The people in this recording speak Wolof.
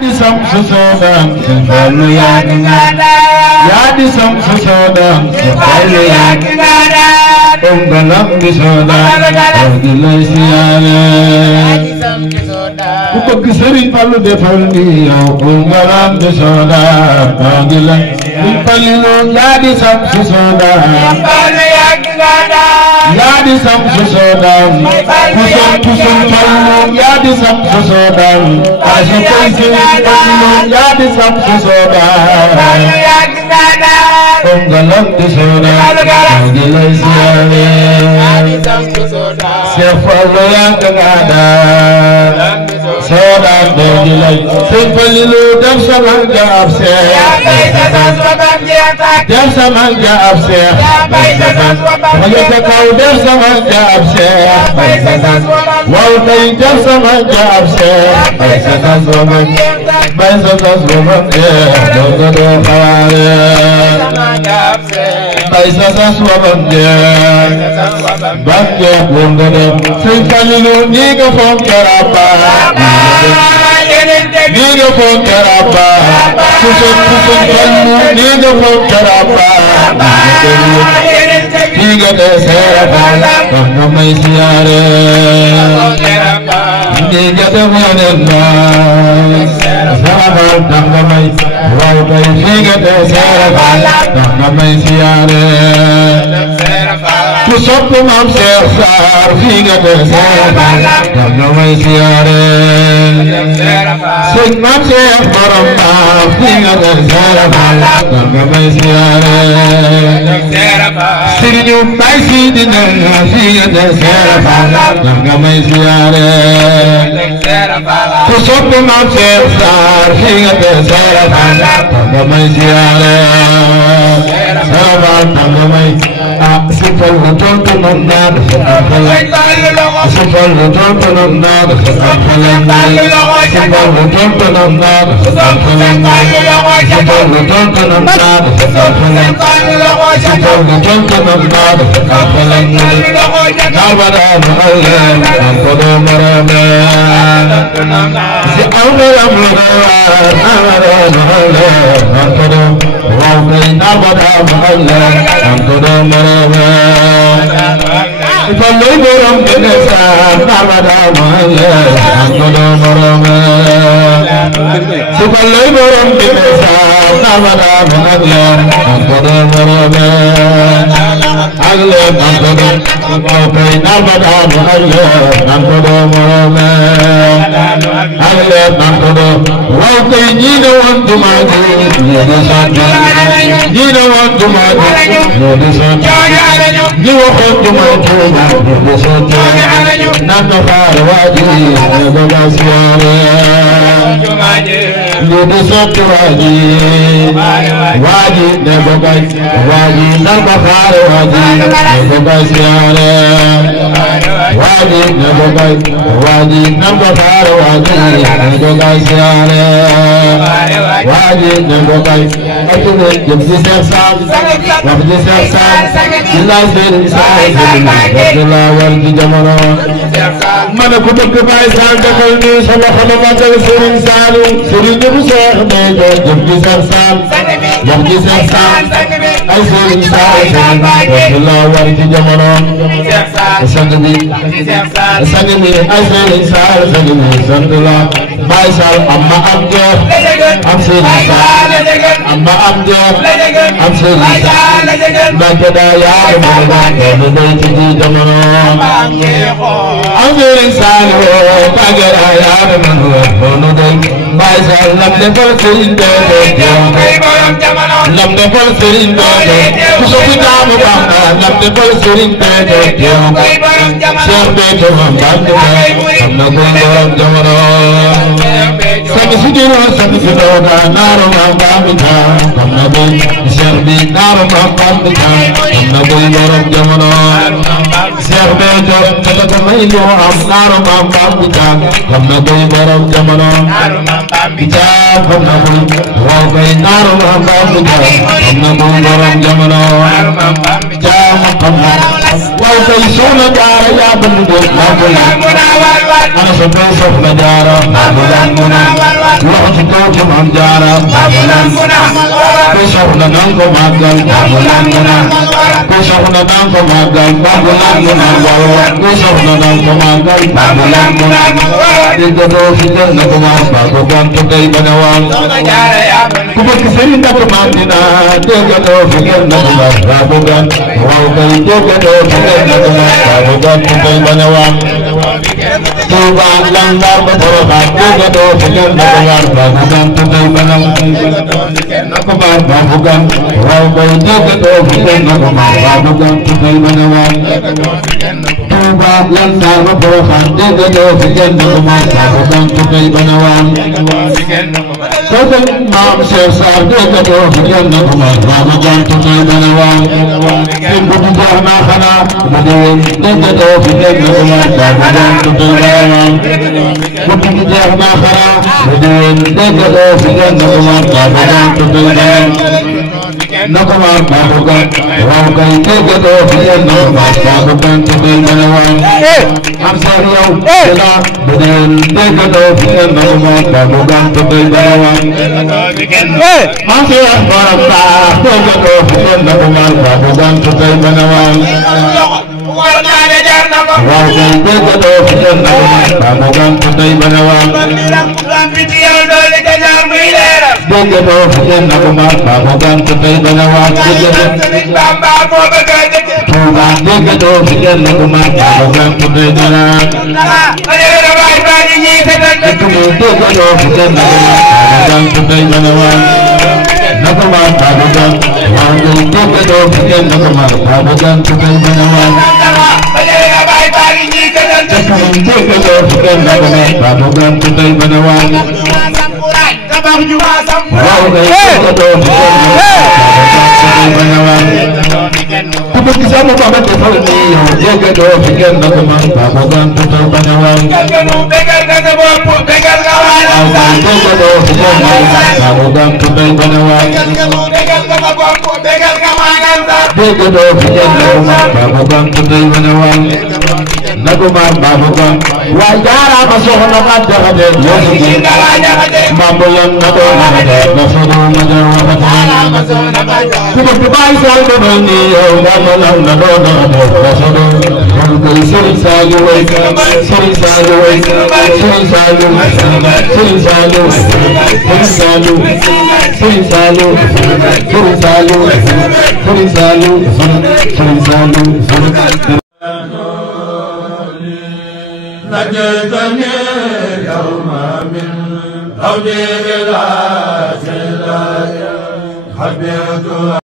di sam su soodaan si fallu yaa ngi yaa di sam su soodaan si fallu yaa ngi ongalam di soodaan oo di lay siyaare ku bëgg Sëriñ Fallu defal ni yow ongalam di soodaan oo di lay Fallu yaa di sam su soodaan yaa di sam su soodaan kusum Fallu yaa di sam su soodaan asu koy Sëriñ Fallu yaa di sam su soodaan ongalam di soodaan oo di lay siyaare Seex Fallu yaa ngi soodaan oo di lay Sëriñ Fallu def sama jaab seex def sama jaab seex ma yëkka kaw def sama jaab seex waaw tey def sama jaab seex bay sa tas wamam jeex doo ko doo xawaare bay sa tas wamam jeex bam jeex doo ko doo Sëriñ Fallu nii nga fonke Rabba nii nga fonke Rabba kusum Fallu nii nga fonke Rabba nii nga dee seera Fall wax nga may siyaare nii nga dem yeneen baay seera Fall tax nga may waaw kay nii nga dee seera Fall tax nga may siyaare ku sopp Maam Seex Saar fii nga dee seera Fall tax nga may siyaare sëñ Maam Seex Borom Baax fii nga dee seera Fall tax nga may siyaare Sëriñu Baay Sidi Ndongo fii nga dee seera Fall tax nga may siyaare ku sopp Maam Seex Saar fii nga dee seera Fall tax nga may siyaare seera Fall tax nga may si Fallu tontu nan naa dafa am xelam si Fallu tontu nan naa dafa am xelam si Fallu tontu nan naa dafa am xelam si Fallu tontu nan naa dafa am xelam si Fallu tontu nan naa dafa am xelam naa ba daa ma Allah am ko doo marame si aw xelam lu rewaar naa ba daa ma Allah am ko doo waaw kay naa ba daa ma Allah am ko doo marame Fallu borom dene saa naa ba daa ma Allah am ko doo marame si Fallu borom dene saa naa ba daa ma Allah am ko doo marame Allah am ko doo waaw kay naa ba daa ma Allah am ko doo marame Allah am ko doo waaw kay ñi ne woon duma ji ñi de sotti ñi ne woon duma ji ñi de sotti ñi waxoon duma tuuma ñi de sotti nan na faar waaji ne baba siyaare ñi de sotti waaji ne baba waaji nan na faar waaji ne baba siyaare waaji ne baba waaji nan na faar waaji ne baba siyaare waaji ne baba atune jëm ci Seex Saal wax ci Seex Saal ci laay Sëriñ Saal Sëriñ la war ci jamono ma ne ku bëgg Baay Saal defal ni sa loxo na magal Sëriñ Saal Sëriñ bu Seex ne jëm ci Seex Saal wax ci Seex Saal ay Sëriñ Saal Sëriñ la war ci jamono sang bi ay Sëriñ Saal Sëriñ sant la Baay Saal amma am jox am Sëriñ Saal amma am jox am Sëriñ Saal mbàkke daa yaay moo baax lu doy ci jamono am Sëriñ Saal mbàkke daa yaay moo doy Baay Saal lam defal Sëriñ lam defal Sëriñ ku soppi taamu baax na lam defal Sëriñ Seex Béthio mam bàkke am na ko borom jamono sami si jiro sami si dooga naaro mam bàkke am na ko Cheikh bi naaru Maam Fatou Thiam am na koy borom jamono Cheikh Béthio te ko may lu am naaru Maam Fatou Thiam am na koy borom jamono Thiam am na koy waaw kay naaru Maam Fatou Thiam am na koy borom jamono Thiam am na waaw kay Soxna Jaara yaa bëgg de ana sa bay Soxna Jaara loxo ci kaw ci Maam Jaara ko soxna nan ko màggal ko soxna nan ko màggal ko soxna nan ko màggal déggatoo fi jël na ko maas ba ko gantu day banawal ku bëgg sëriñ Ndakaaru Madina déggatoo fi jël na ko maas ba ko gan waaw kay déggatoo fi jël na ko maas ba ko gantu day banawal Touba Langar ba Porokhane déggatoo fi jël na ko maas ba ko gantu day banawal ko maas ba ko gan waaw kay déggatoo fi jël na ko maas ba ko gantu day banawal Touba Langar ba Porokhane déggatoo fi jël na ko maas ba ko gantu day banawal kooku maam Cheikh Sarr déggatoo fi jël na ko maas ba ko gantu day banawal sëñ bu du jeex naa xanaa bu déwén déggatoo fi jël na ko maas ba ko gantu day banawal bu du jeex naa xanaa bu déwén déggatoo fi jël na ko maas ba ko gantu day banawal na ko maas ba ko gan waaw kay déggatoo fi jël na ko maas ba ko gantu day banawal am Cheikh yow dina bu déwén déggatoo fi jël na ko maas ba ko gantu day banawal am Cheikh borom baax déggatoo fi jël na ko maas ba ko gantu day banawal waaw kay déggatoo fi jël na ko maas ba ko gantu day banawal déggatoo fi jël na ko maas ba ko gantu day banawal Touba déggatoo fi jël na ko maas ba ko gantu day banawal déggatoo fi jël na ko maas ba ko gantu day banawal na ko maas ba ko gan waaw kay déggatoo fi jël na ko maas ba ko gantu day banawal déggatoo fi jël na ko maas ba ko gantu day banawal waaw kay déggatoo fi jël na ko maas ku bëgg sama baba defal ni yow déggatoo fi jël na ko maas ba ko gantu day banawal waaw kay déggatoo fi jël na ko maas ba ko gantu day banawal déggatoo fi jël na ko maas ba ko gantu day banawal na ko maas ba ko gan waa jaaraama soxna ma jaxate yoo si ji mambo yan na ko jaxate na sodo ma jaxate ku bëgg bàyyi sal ko doy ni yow mambo yan na ko jaxate na sodo kon koy Serigne Saliou way Serigne Saliou way Serigne Saliou Serigne Saliou Serigne Saliou Serigne Saliou Serigne Saliou Serigne Saliou Serigne Saliou نجيتني اليوم من أوجه إلى سلايا حبيت